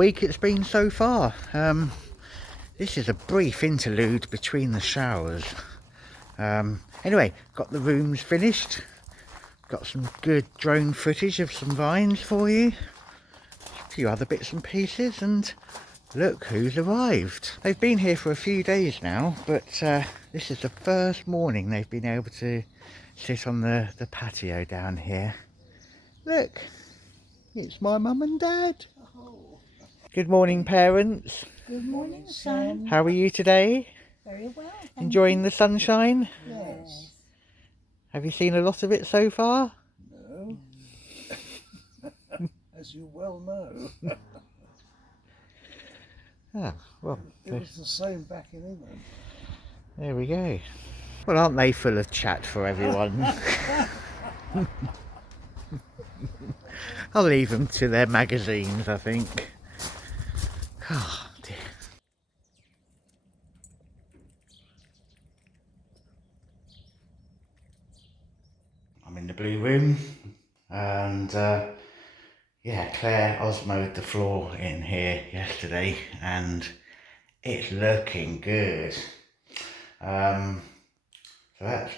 week it's been so far. This is a brief interlude between the showers. Anyway, got the rooms finished. Got some good drone footage of some vines for you. A few other bits and pieces, and look who's arrived. They've been here for a few days now, but this is the first morning they've been able to sit on the patio down here. Look, it's my mum and dad. Oh. Good morning, parents. Good morning, son. How are you today? Very well. Enjoying the sunshine? Yes. Have you seen a lot of it so far? No. As you well know. Ah, well, it was the same back in England. There we go. Well, aren't they full of chat for everyone? I'll leave them to their magazines, I think. Oh, dear. I'm in the blue room, and yeah, Claire osmoed the floor in here yesterday, and it's looking good. So that's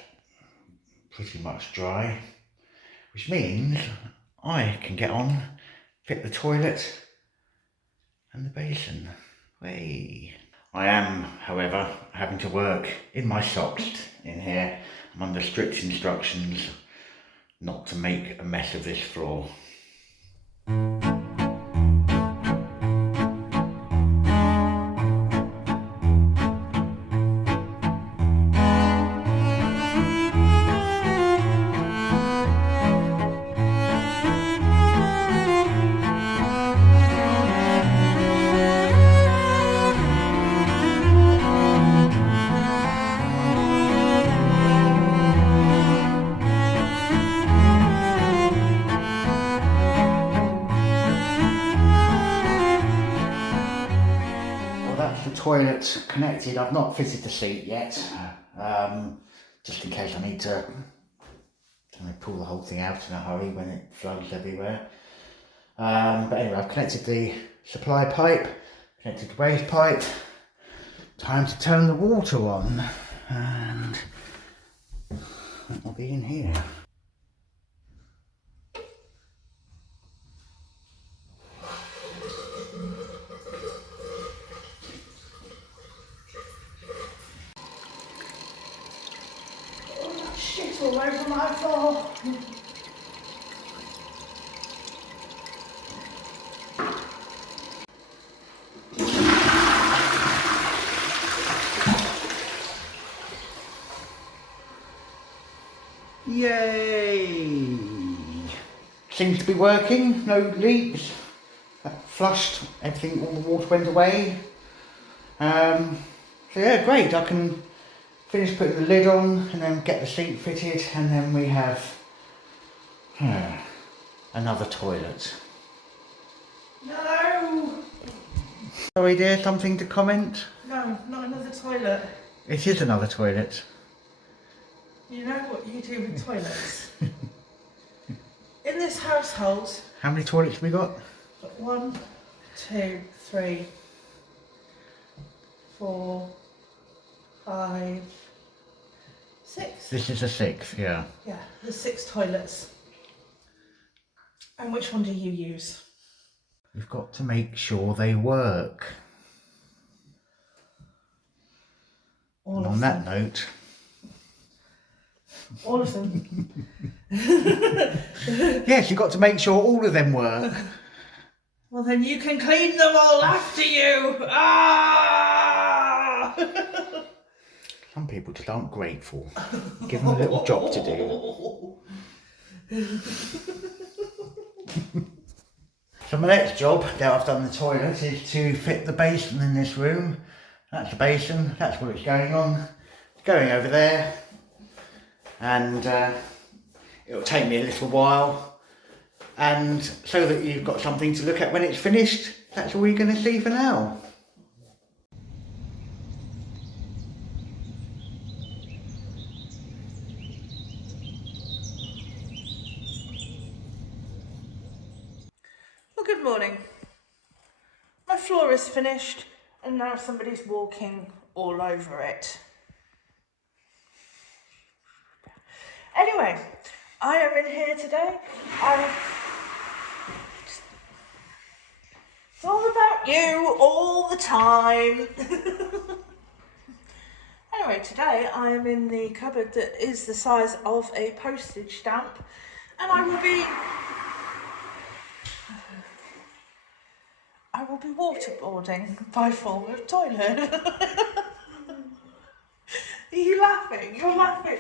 pretty much dry, which means I can get on, fit the toilet and the basin. Way. I am, however, having to work in my socks in here. I'm under strict instructions not to make a mess of this floor. Toilet connected. I've not fitted the seat yet, just in case I need to pull the whole thing out in a hurry when it floods everywhere. But anyway, I've connected the supply pipe, connected the waste pipe. Time to turn the water on, and that will be in here. All over my floor. Yay! Seems to be working, no leaks. That flushed, everything, all the water went away. So yeah, great. I can finish putting the lid on and then get the seat fitted, and then we have another toilet. No! Sorry dear, something to comment? No, not another toilet. It is another toilet. You know what you do with toilets? In this household... How many toilets have we got? 1, 2, 3, 4, 5, 6. This is a 6, yeah. Yeah, there's 6 toilets. And which one do you use? We've got to make sure they work. All and of on them. that note... All of them. Yes, you've got to make sure all of them work. Well, then you can clean them all after you. Ah! Some people just aren't grateful. Give them a little job to do. So my next job, now I've done the toilet, is to fit the basin in this room. That's the basin, that's what it's going on. It's going over there. And it'll take me a little while, and so that you've got something to look at when it's finished, that's all you're going to see for now. Well, good morning. floor is finished and now somebody's walking all over it. Anyway, I am in here today. It's all about you all the time. Anyway, today I am in the cupboard that is the size of a postage stamp, and I will be waterboarding by form of toilet. Are you laughing? You're laughing.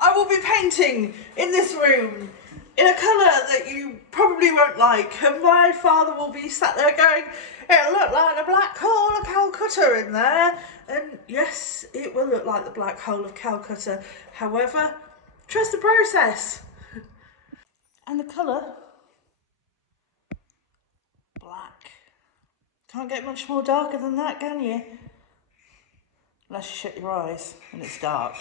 I will be painting in this room in a colour that you probably won't like, and my father will be sat there going, it'll look like the black hole of Calcutta in there. And yes, it will look like the black hole of Calcutta. However, trust the process. And the colour, black. Can't get much more darker than that, can you? Unless you shut your eyes and it's dark.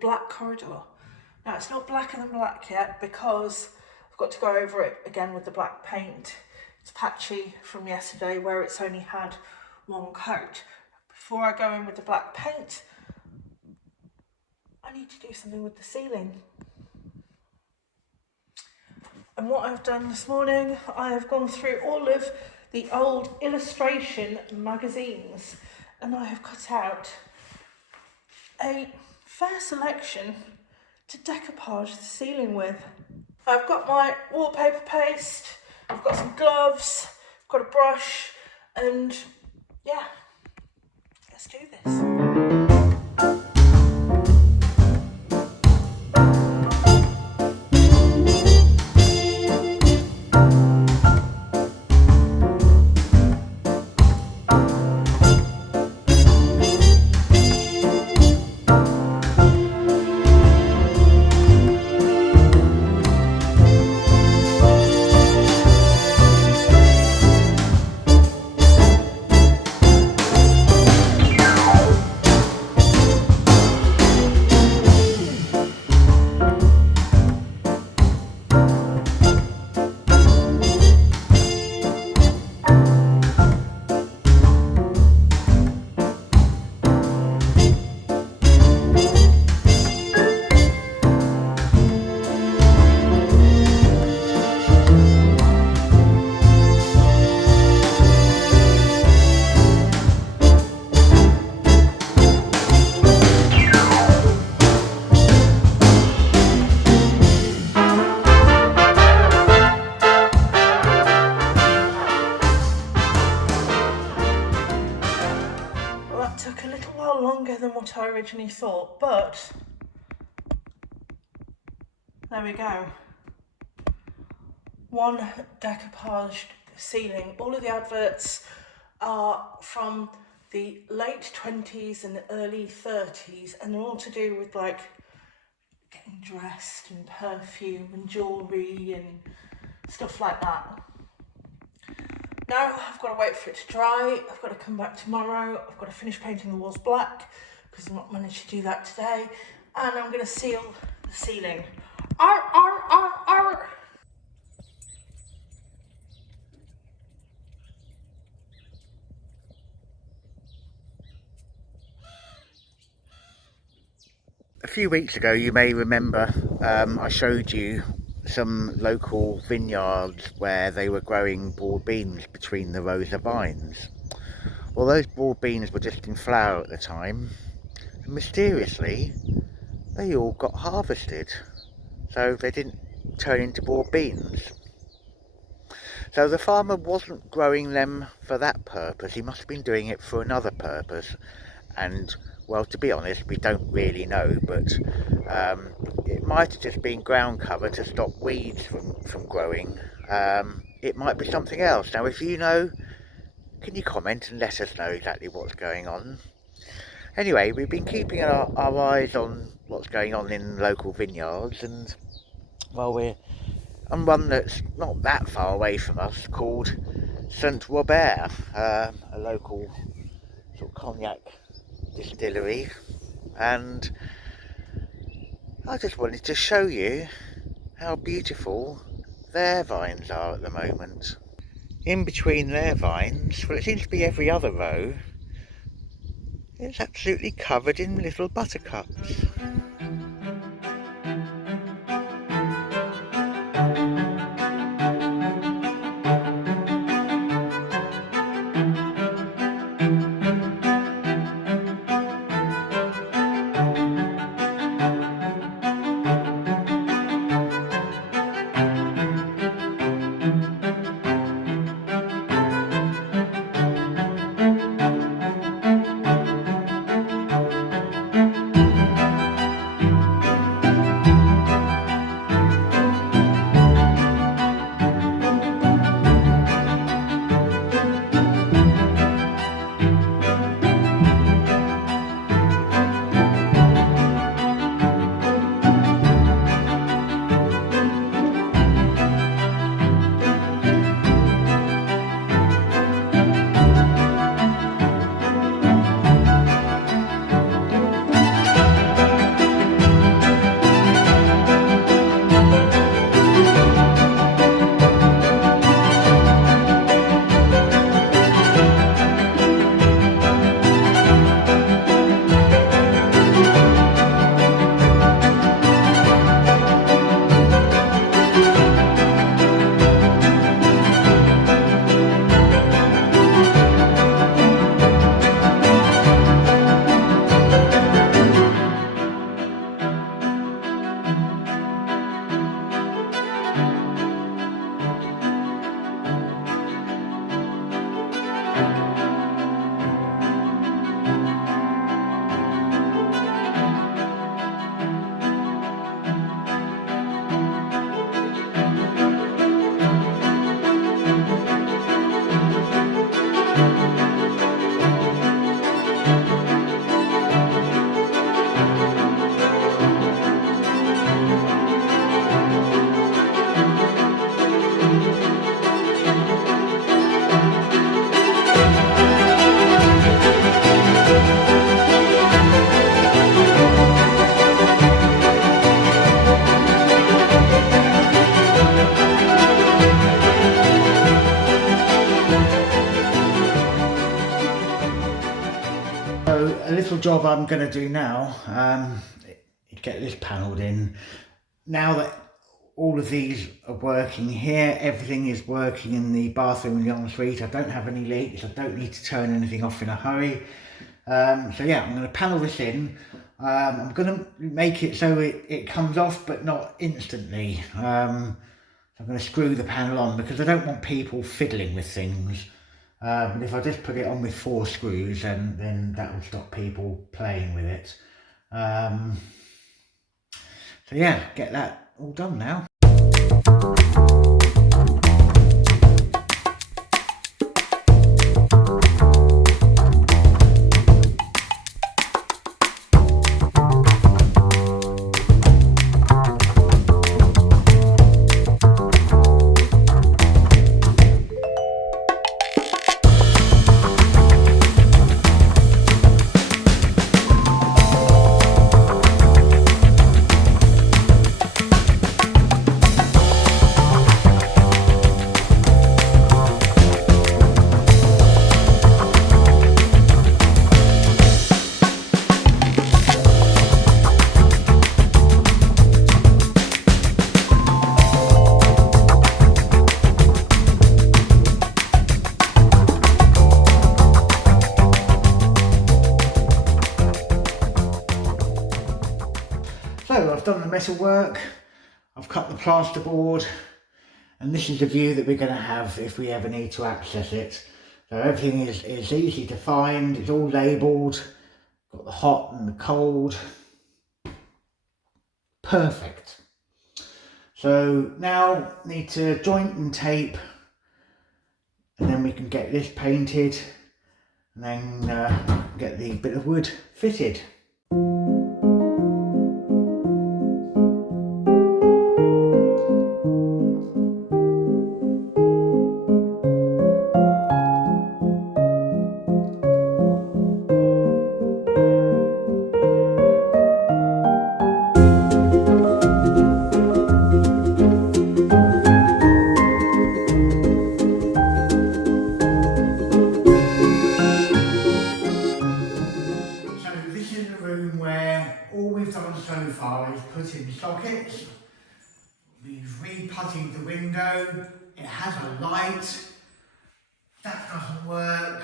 Black corridor. Now it's not blacker than black yet because I've got to go over it again with the black paint. It's patchy from yesterday where it's only had one coat. Before I go in with the black paint, I need to do something with the ceiling. And what I've done this morning, I have gone through all of the old illustration magazines and I have cut out a fair selection to decoupage the ceiling with. I've got my wallpaper paste, I've got some gloves, I've got a brush, and yeah, let's do this. Took a little while longer than what I originally thought, but there we go. One decoupaged ceiling. All of the adverts are from the late 20s and early 30s, and they're all to do with like getting dressed and perfume and jewellery and stuff like that. Now I've got to wait for it to dry, I've got to come back tomorrow, I've got to finish painting the walls black because I've not managed to do that today, and I'm going to seal the ceiling. Arr, arr, arr, arr. few weeks ago, you may remember, I showed you some local vineyards where they were growing broad beans between the rows of vines. Well, those broad beans were just in flower at the time, and mysteriously they all got harvested, so they didn't turn into broad beans. So the farmer wasn't growing them for that purpose, he must have been doing it for another purpose. And well, to be honest, we don't really know, but it might have just been ground cover to stop weeds from growing. It might be something else. Now, if you know, can you comment and let us know exactly what's going on? Anyway, we've been keeping our eyes on what's going on in local vineyards, and well, we're on one that's not that far away from us called St Robert, a local sort of cognac distillery, and I just wanted to show you how beautiful their vines are at the moment. In between their vines, well, it seems to be every other row, it's absolutely covered in little buttercups. A little job I'm going to do now, get this panelled in. Now that all of these are working here, everything is working in the bathroom and the ensuite, I don't have any leaks, I don't need to turn anything off in a hurry. So yeah, I'm going to panel this in. I'm going to make it so it comes off but not instantly. So I'm going to screw the panel on because I don't want people fiddling with things. But if I just put it on with 4 screws, then that will stop people playing with it. So yeah, get that all done now. I've done the metal work, I've cut the plasterboard, and this is the view that we're going to have if we ever need to access it. So everything is easy to find, it's all labelled, got the hot and the cold. Perfect. So now need to joint and tape, and then we can get this painted, and then get the bit of wood fitted. So far is put in sockets. We've re-puttied the window. It has a light. That doesn't work.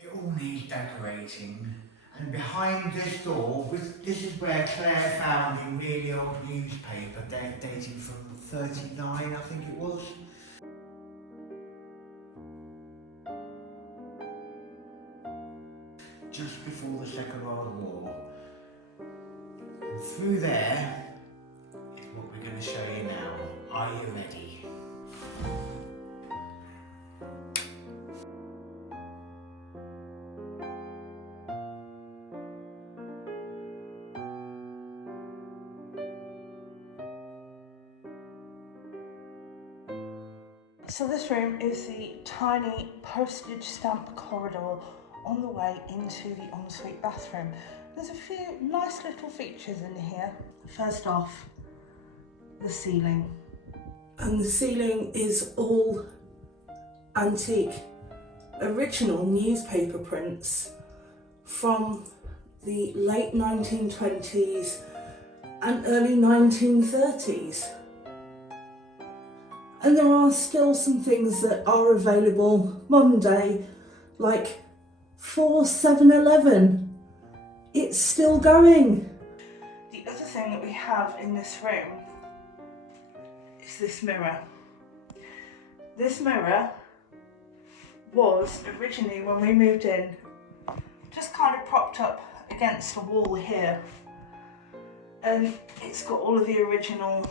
It all needs decorating. And behind this door, this is where Claire found the really old newspaper dating from 39, I think it was. Just before the Second World War. Through there is what we're going to show you now. Are you ready? So this room is the tiny postage stamp corridor on the way into the ensuite bathroom. There's a few nice little features in here. First off, the ceiling. And the ceiling is all antique, original newspaper prints from the late 1920s and early 1930s. And there are still some things that are available modern day, like 7-Eleven. It's still going. The other thing that we have in this room is this mirror. This mirror was originally, when we moved in, just kind of propped up against a wall here. And it's got all of the original,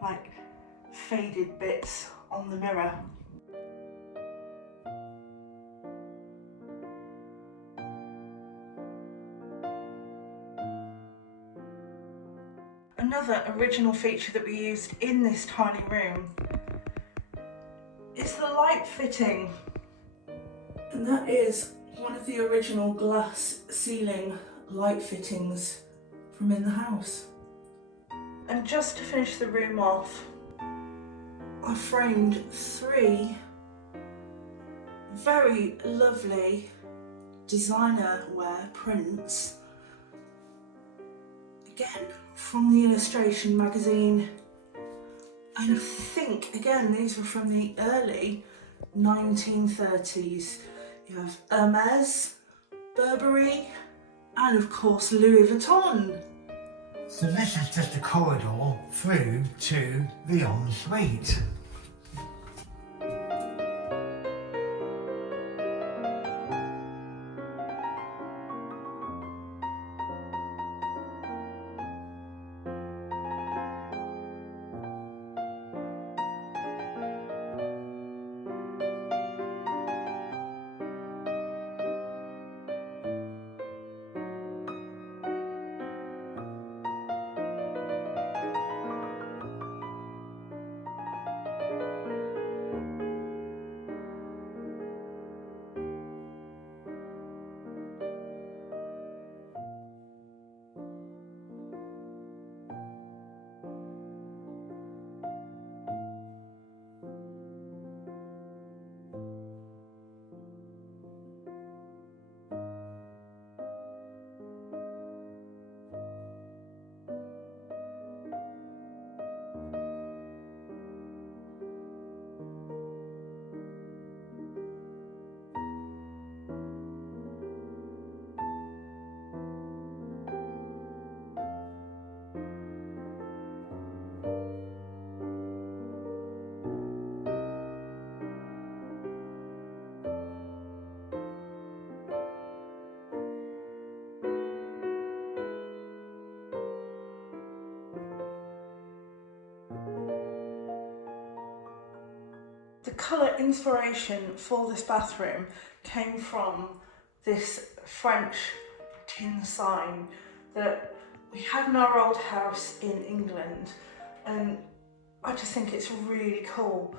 like, faded bits on the mirror. Another original feature that we used in this tiny room is the light fitting. And that is one of the original glass ceiling light fittings from in the house. And just to finish the room off, I framed 3 very lovely designer wear prints, again from the illustration magazine, and I think again these were from the early 1930s. You have Hermes, Burberry, and of course Louis Vuitton. So this is just a corridor through to the ensuite. The colour inspiration for this bathroom came from this French tin sign that we had in our old house in England, and I just think it's really cool.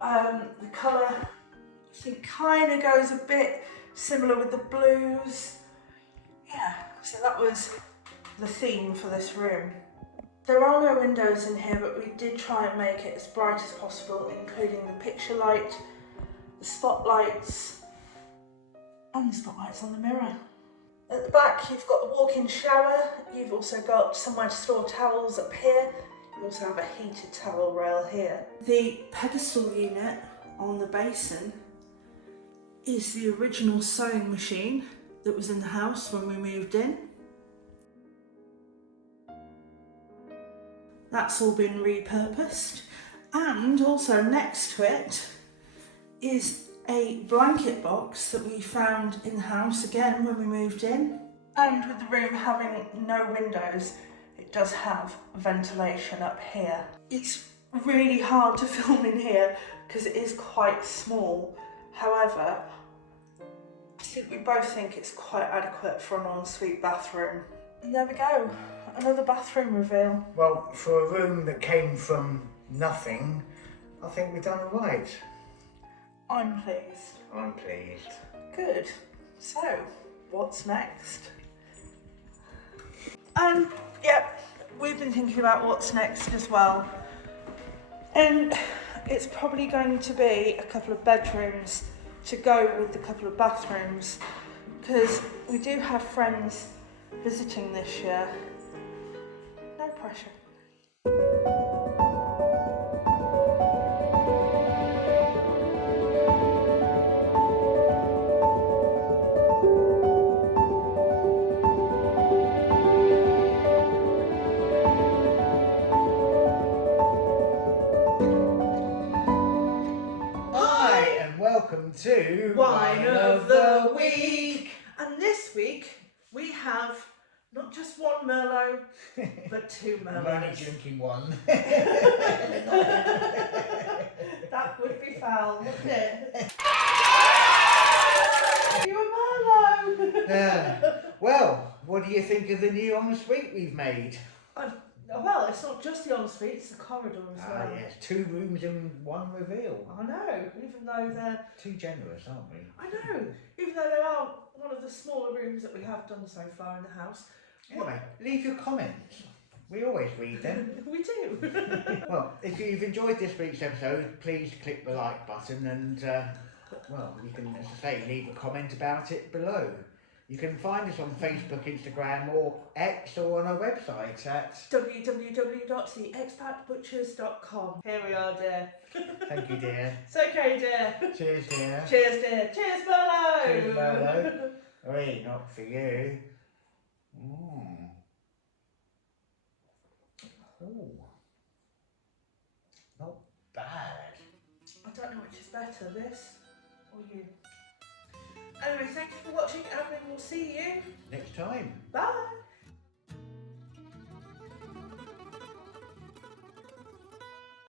The colour, I think, kind of goes a bit similar with the blues. Yeah, so that was the theme for this room. There are no windows in here, but we did try and make it as bright as possible, including the picture light, the spotlights, and the spotlights on the mirror. At the back, you've got the walk-in shower. You've also got somewhere to store towels up here. You also have a heated towel rail here. The pedestal unit on the basin is the original sewing machine that was in the house when we moved in. That's all been repurposed. And also next to it is a blanket box that we found in the house again when we moved in. And with the room having no windows, it does have ventilation up here. It's really hard to film in here because it is quite small. However, I think we both think it's quite adequate for an ensuite bathroom. And there we go, another bathroom reveal. Well, for a room that came from nothing, I think we've done all right. I'm pleased. I'm pleased. Good. So, what's next? Yep, we've been thinking about what's next as well. And it's probably going to be a couple of bedrooms to go with the couple of bathrooms, because we do have friends visiting this year. No pressure. Hi, and welcome to Wine of the Week. And this week we have not just one Merlot, but two I'm only Merlots. drinking one. That would be foul, wouldn't it? You a Merlot! Well, what do you think of the new ensuite we've made? Well, it's not just the ensuite, it's the corridor as well. Yes, 2 rooms and 1 reveal. I know, even though they're... Too generous, aren't we? I know, even though they are one of the smaller rooms that we have done so far in the house. Anyway, leave your comments. We always read them. We do. Well, if you've enjoyed this week's episode, please click the like button and, well, you can, as I say, leave a comment about it below. You can find us on Facebook, Instagram or X, or on our website at www.theexpatbutchers.com. Here we are, dear. Thank you, dear. It's okay, dear. Cheers, dear. Cheers, dear. Cheers, Merlot. Cheers, Merlot. Wait, not for you. Oh, not bad. I don't know which is better, this or you. Anyway, thank you for watching, and we will see you Next time. bye.